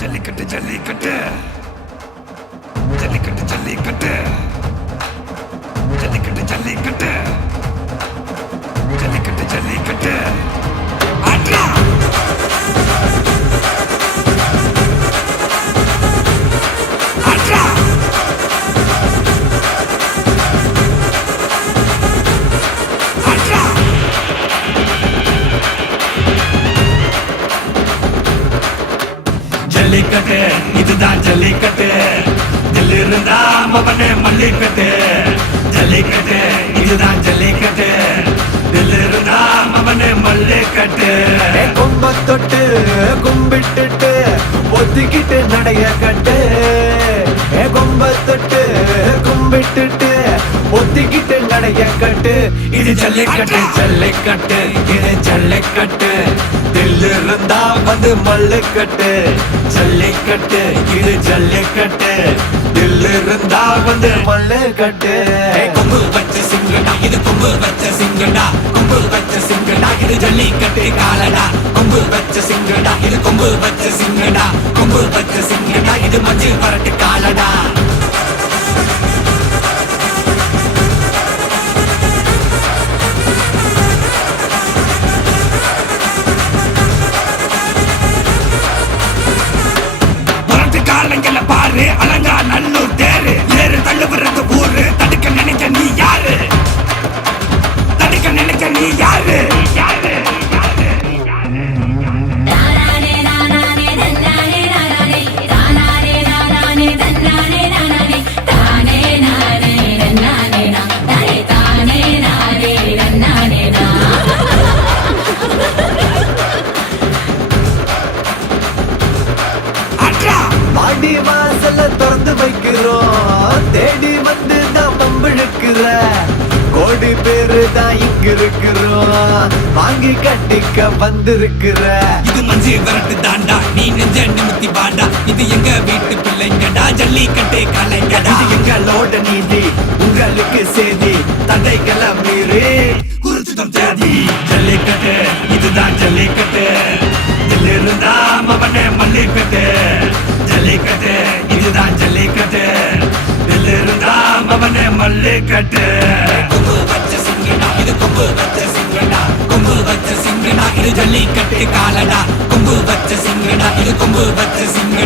ஜல்லிக்கட்டு ஜல்லிக்கட்டு ஜல்லிக்கட்டு ஜல்லிக்கட்டு ஜல்லிக்கட்டு ஜல்லிக்கட்டு ஜல்லிக்கட்டு ஜல்லிக்கட்டு ஆட்ரா ஆட்ரா ஆட்ரா ஜல்லிக்கட்டு இதுதான் ஜல்லிக்கட்டு தில் இருந்தா மவனே மல்லிக்கட்டு ஜல்லிக்கட்டு இதுதான் ஜல்லிக்கட்டு தில் இருந்தா மவனே மல்லிக்கட்டு கொம்ப தொட்டு கும்பிட்டுட்டு ஒத்திக்கிட்டு நடைய கட்டு கொம்ப தொட்டு கும்பிட்டுட்டு ஒத்திக்கிட்டு நடைய கட்டு இது ஜல்லிக்கட்டு ஜல்லிக்கட்டு இது ஜல்லிக்கட்டு தில் இருந்தா வந்து மல்லுக்கட்டு ஜல்லிக்கட்டு இது ஜல்லிக்கட்டு தில் இருந்தா வந்து மல்லுக்கட்டு கொம்பு வச்ச சிங்கடா இது கொம்பு வச்ச சிங்கடா கொம்பு வச்ச சிங்கடா இது ஜல்லிக்கட்டு காலடா கொம்பு வச்ச சிங்கடா இது கொம்பு வச்ச சிங்கடா கொம்பு வச்ச சிங்கடா இது மஞ்சள் பரட்டு காலடா காலங்கள பாரு அலங்கா நல்லூர் தேரு ஏறு தள்ளுவுறது ஊரு தடுக்க நினைக்க நீ யாரு தடுக்க நினைக்க நீ யாரு யாரு மாடி வாசல திறந்து வைக்கிறோம் தேடி வந்து தான் பம்பிழுக்கிற கோடி பேரு தான் இங்க இருக்கிறோம் வாங்கி கட்டிக்க வந்திருக்கிற இது மஞ்சு விரட்டு தாண்டா நீ நெஞ்ச நிமித்தி வாண்டா இது எங்க வீட்டு பிள்ளைங்கடா ஜல்லிக்கட்டு கலைங்கடா இது எங்களோட நீதி உங்களுக்கு செய்தி தடைகளை மீறி குறிச்சுதம் தேதி ஜல்லிக்கட்டு இதுதான் ஜல்லிக்கட்டு இதில் இருந்தா மவனே மல்லிக்கட்டு ஜல்லிக்கட்டு இதுதான் ஜல்லிக்கட்டு இதில் இருந்தா மவனே மல்லிக்கட்டு கொம்பு வச்ச சிங்கடா இது கொம்பு வச்ச சிங்கடா கொம்பு வச்ச சிங்கடா இது ஜல்லிக்கட்டு காலடா கொம்பு வச்ச சிங்கடா இது கொம்பு வச்ச சிங்கடா